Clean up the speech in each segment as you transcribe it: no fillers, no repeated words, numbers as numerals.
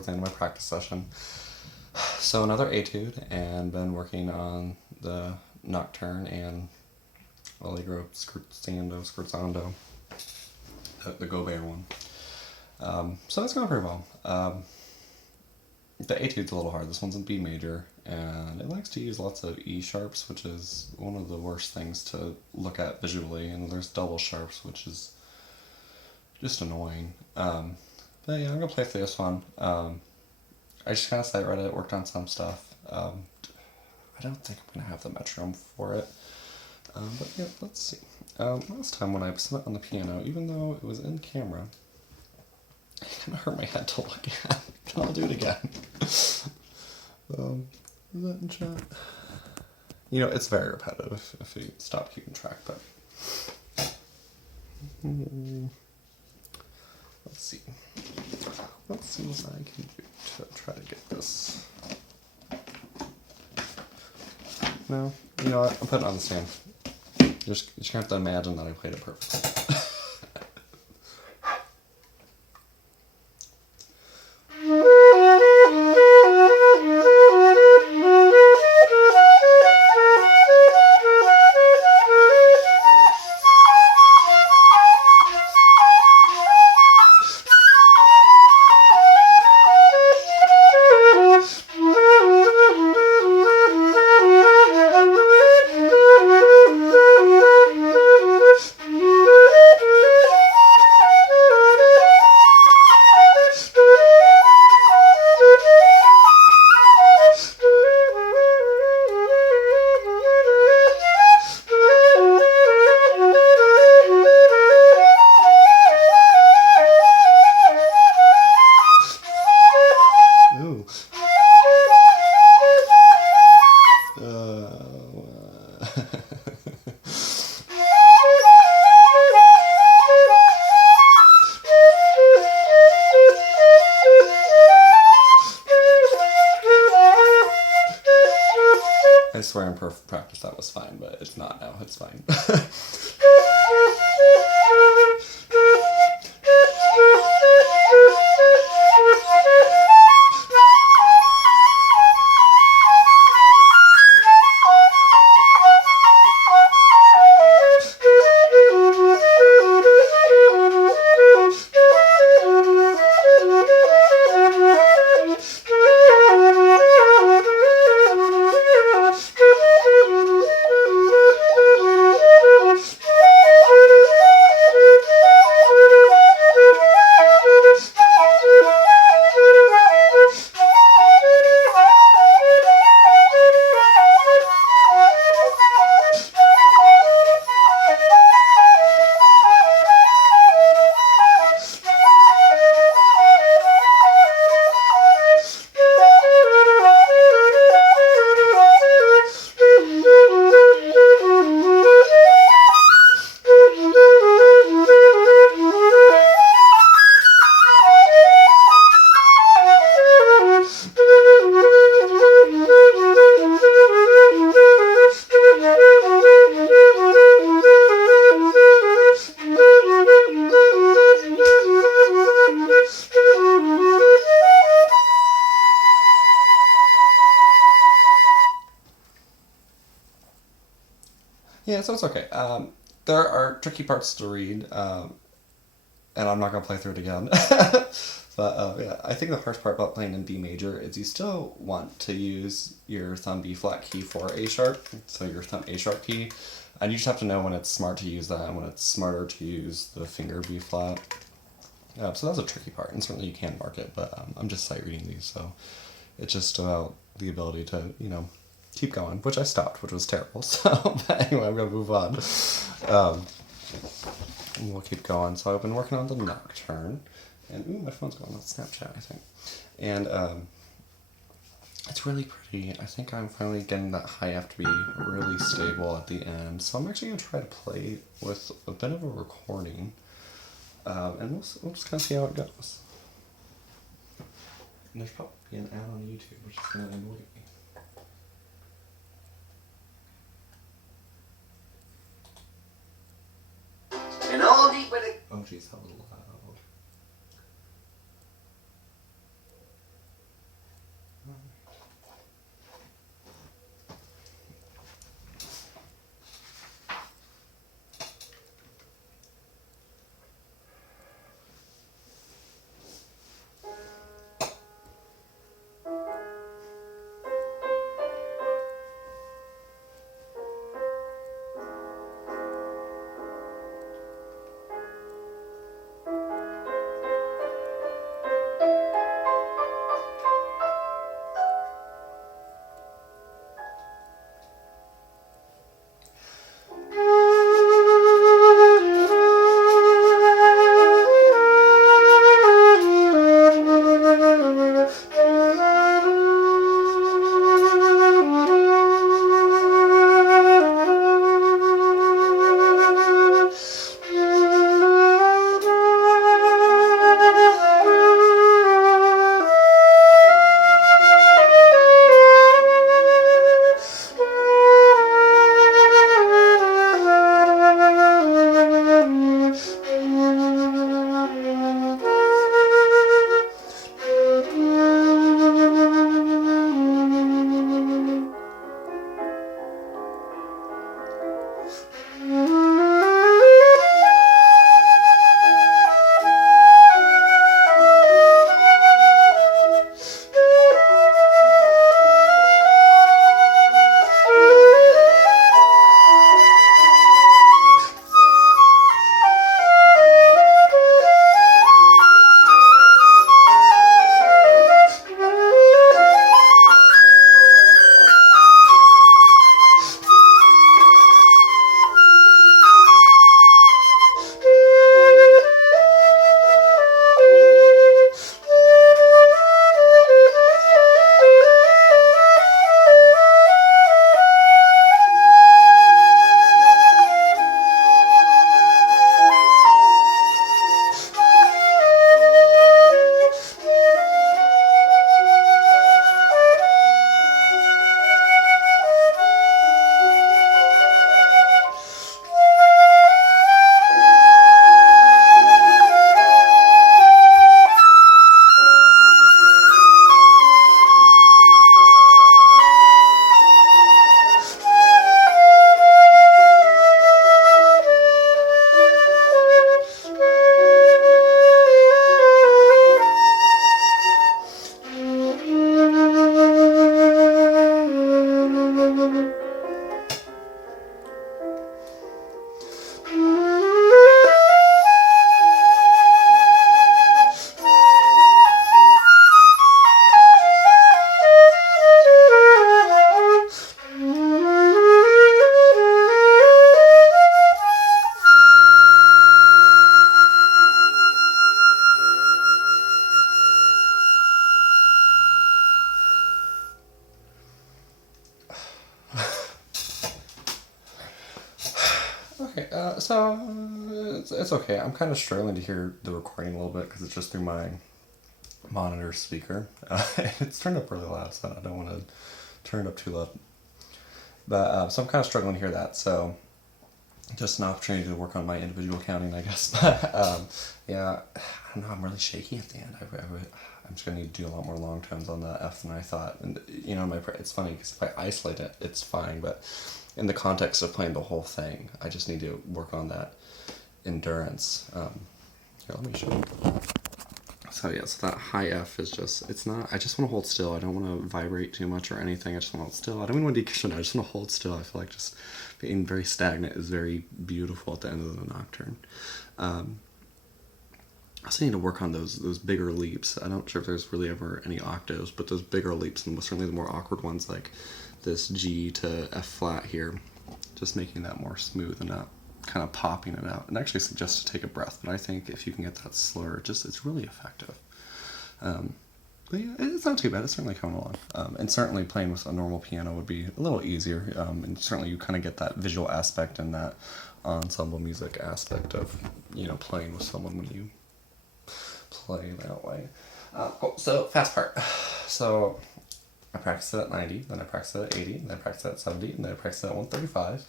towards the end of my practice session. So another Etude, and been working on the Nocturne and Allergro Scherzando, the Gaubert one. So that's going pretty well. The Etude's a little hard. This one's in B major, and it likes to use lots of E sharps, which is one of the worst things to look at visually, and there's double sharps, which is just annoying. But yeah, I'm going to play through this one. I just kind of sight read it, worked on some stuff. I don't think I'm going to have the metronome for it. But yeah, let's see. Last time when I set it on the piano, even though it was in camera, it kind of hurt my head to look at. I'll do it again. Is that in chat? You know, it's very repetitive if you stop keeping track, but... Let's see. Let's see what I can do to try to get this. No, you know what? I'm putting it on the stand. You're just gonna have to imagine that I played it perfectly. I swear in perfect practice that was fine, but it's not now. It's fine. Yeah, so it's okay. There are tricky parts to read, and I'm not going to play through it again. But yeah, I think the hardest part about playing in B major is you still want to use your thumb B flat key for A sharp, so your thumb A sharp key, and you just have to know when it's smart to use that and when it's smarter to use the finger B flat. So that's a tricky part, and certainly you can mark it, but I'm just sight reading these, so it's just about the ability to, you know, keep going, which I stopped, which was terrible. So, but anyway, I'm going to move on. We'll keep going. So I've been working on the Nocturne, and ooh, my phone's going on Snapchat, I think. And it's really pretty. I think I'm finally getting that high F to be really stable at the end. So I'm actually going to try to play with a bit of a recording, and we'll just kind of see how it goes. And there's probably an ad on YouTube, which is going to annoy me. And all deep with it. Oh jeez, that was loud. Okay, it's okay. I'm kind of struggling to hear the recording a little bit because it's just through my monitor speaker. It's turned up really loud, so I don't want to turn it up too loud. But so I'm kind of struggling to hear that. So just an opportunity to work on my individual counting, I guess. Yeah, I don't know. I'm really shaky at the end. I'm just gonna need to do a lot more long tones on the F than I thought. And you know, it's funny because if I isolate it, it's fine. But in the context of playing the whole thing, I just need to work on that endurance. Here, let me show you. So yeah, so that high F is just, it's not, I just want to hold still. I don't want to vibrate too much or anything. I just want to hold still. I don't even want to decushion. I just want to hold still. I feel like just being very stagnant is very beautiful at the end of the Nocturne. I also need to work on those bigger leaps. I'm not sure if there's really ever any octaves, but those bigger leaps, and certainly the more awkward ones like this G to F flat here, just making that more smooth and not kind of popping it out. And actually suggest to take a breath, but I think if you can get that slur, it's really effective. But yeah, it's not too bad. It's certainly coming along. And certainly playing with a normal piano would be a little easier. And certainly you kind of get that visual aspect and that ensemble music aspect of, you know, playing with someone when you play that way. Cool. So fast part. So I practiced it at 90, then I practiced it at 80, then I practiced it at 70, and then I practiced it at 135.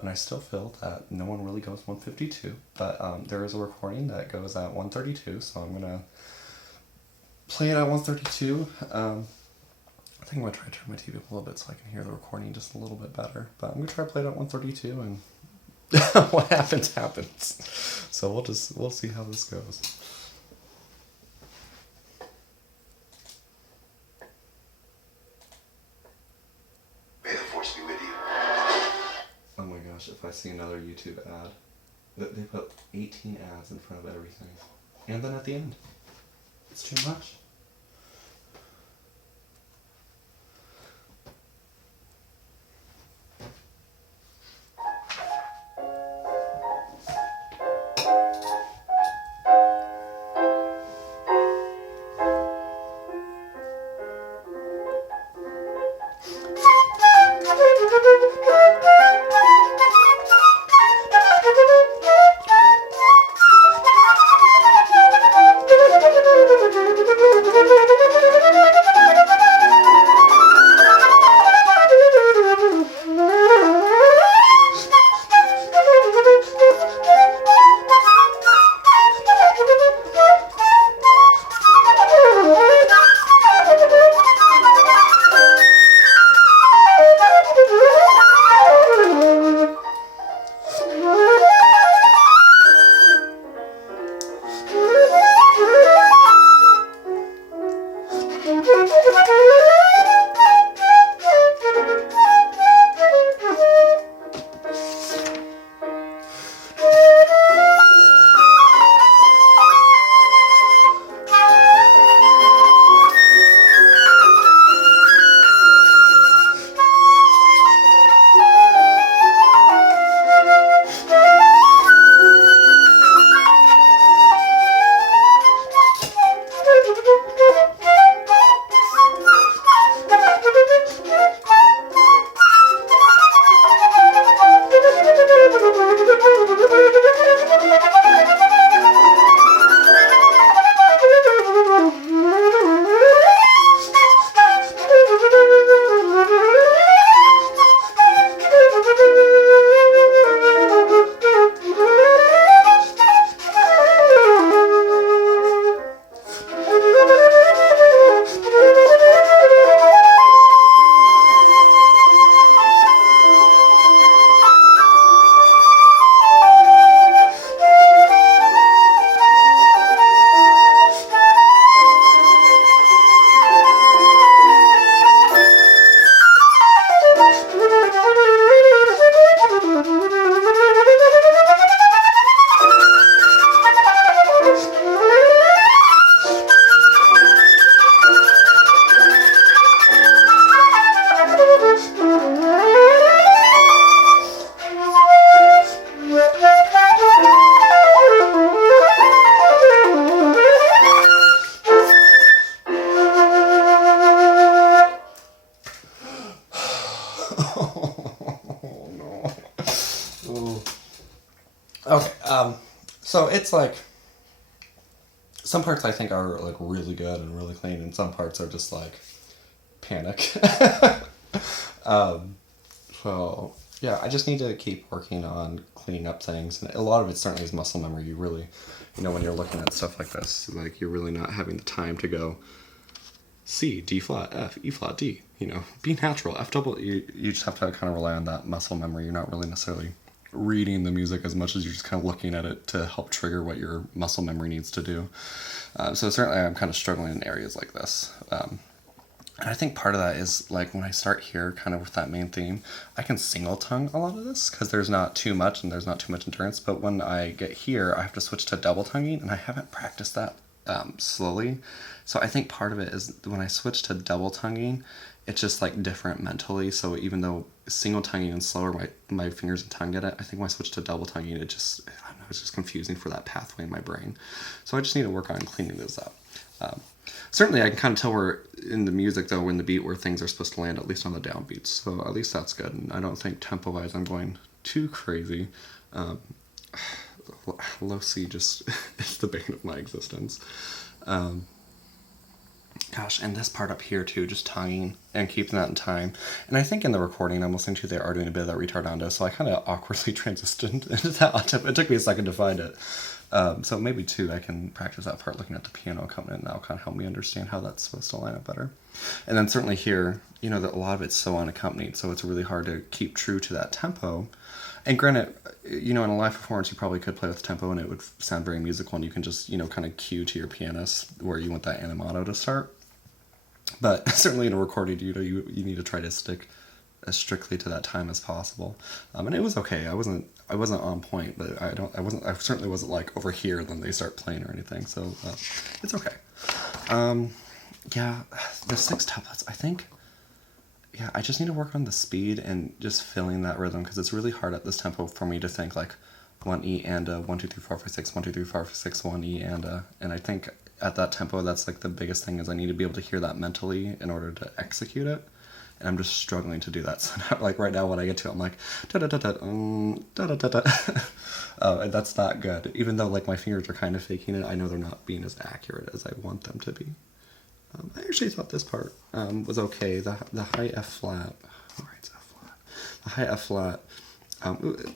And I still feel that no one really goes 152, but there is a recording that goes at 132, so I'm going to play it at 132. I think I'm going to try to turn my TV up a little bit so I can hear the recording just a little bit better, but I'm going to try to play it at 132, and what happens, happens. So we'll see how this goes. Oh my gosh, if I see another YouTube ad, they put 18 ads in front of everything. And then at the end. It's too much. Okay, so it's like some parts I think are like really good and really clean, and some parts are just like panic. So yeah, I just need to keep working on cleaning up things, and a lot of it certainly is muscle memory. You really, when you're looking at stuff like this, like you're really not having the time to go C, D flat, F, E flat, D. Be natural. F double. You just have to kind of rely on that muscle memory. You're not really necessarily reading the music as much as you're just kind of looking at it to help trigger what your muscle memory needs to do. So certainly I'm kind of struggling in areas like this. And I think part of that is like when I start here, kind of with that main theme, I can single tongue a lot of this because there's not too much and there's not too much endurance. But when I get here, I have to switch to double tonguing, and I haven't practiced that slowly. So I think part of it is when I switch to double tonguing, it's just like different mentally. So even though single tonguing and slower, my fingers and tongue get it, I think when I switch to double tonguing, I don't know, it's just confusing for that pathway in my brain. So I just need to work on cleaning this up. Certainly, I can kind of tell we're in the music, though, in the beat where things are supposed to land, at least on the downbeats. So at least that's good. And I don't think tempo-wise I'm going too crazy. Low C just is the bane of my existence. Gosh, and this part up here, too, just tonguing and keeping that in time. And I think in the recording I'm listening to, they are doing a bit of that retardando, so I kind of awkwardly transitioned into that on tempo. It took me a second to find it. So maybe, too, I can practice that part looking at the piano accompaniment, and that'll kind of help me understand how that's supposed to line up better. And then certainly here, that a lot of it's so unaccompanied, so it's really hard to keep true to that tempo. And granted, in a live performance, you probably could play with tempo and it would sound very musical, and you can just, kind of cue to your pianist where you want that animato to start. But certainly in a recording, you need to try to stick as strictly to that time as possible. And it was okay. I wasn't on point, but I certainly wasn't like over here and then they start playing or anything. So it's okay. Yeah, the 6 tuplets, I think. Yeah, I just need to work on the speed and just feeling that rhythm, because it's really hard at this tempo for me to think like 1 E and 1 2 3 4 5 6 1 2 3 4 5 6 1 E and I think at that tempo that's like the biggest thing is I need to be able to hear that mentally in order to execute it, and I'm just struggling to do that. So now, like right now when I get to it, I'm like da da da da da da da da. And that's not good. Even though like my fingers are kind of faking it, I know they're not being as accurate as I want them to be. I actually thought this part was okay. The high F flat, right, F flat. The high F flat.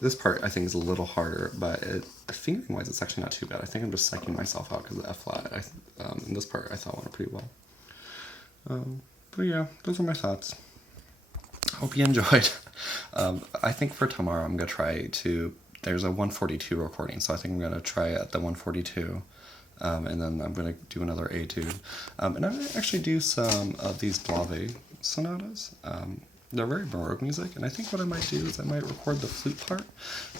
This part I think is a little harder, but fingering wise, it's actually not too bad. I think I'm just psyching myself out because of the F flat. In this part, I thought went pretty well. But yeah, those are my thoughts. Hope you enjoyed. I think for tomorrow I'm gonna try to. There's a 142 recording, so I think I'm gonna try at the 142. And then I'm going to do another Etude. And I'm going to actually do some of these Blave sonatas. They're very Baroque music, and I think what I might do is I might record the flute part,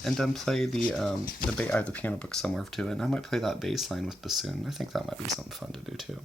and then play I have the piano book somewhere too, and I might play that bass line with bassoon. I think that might be something fun to do too.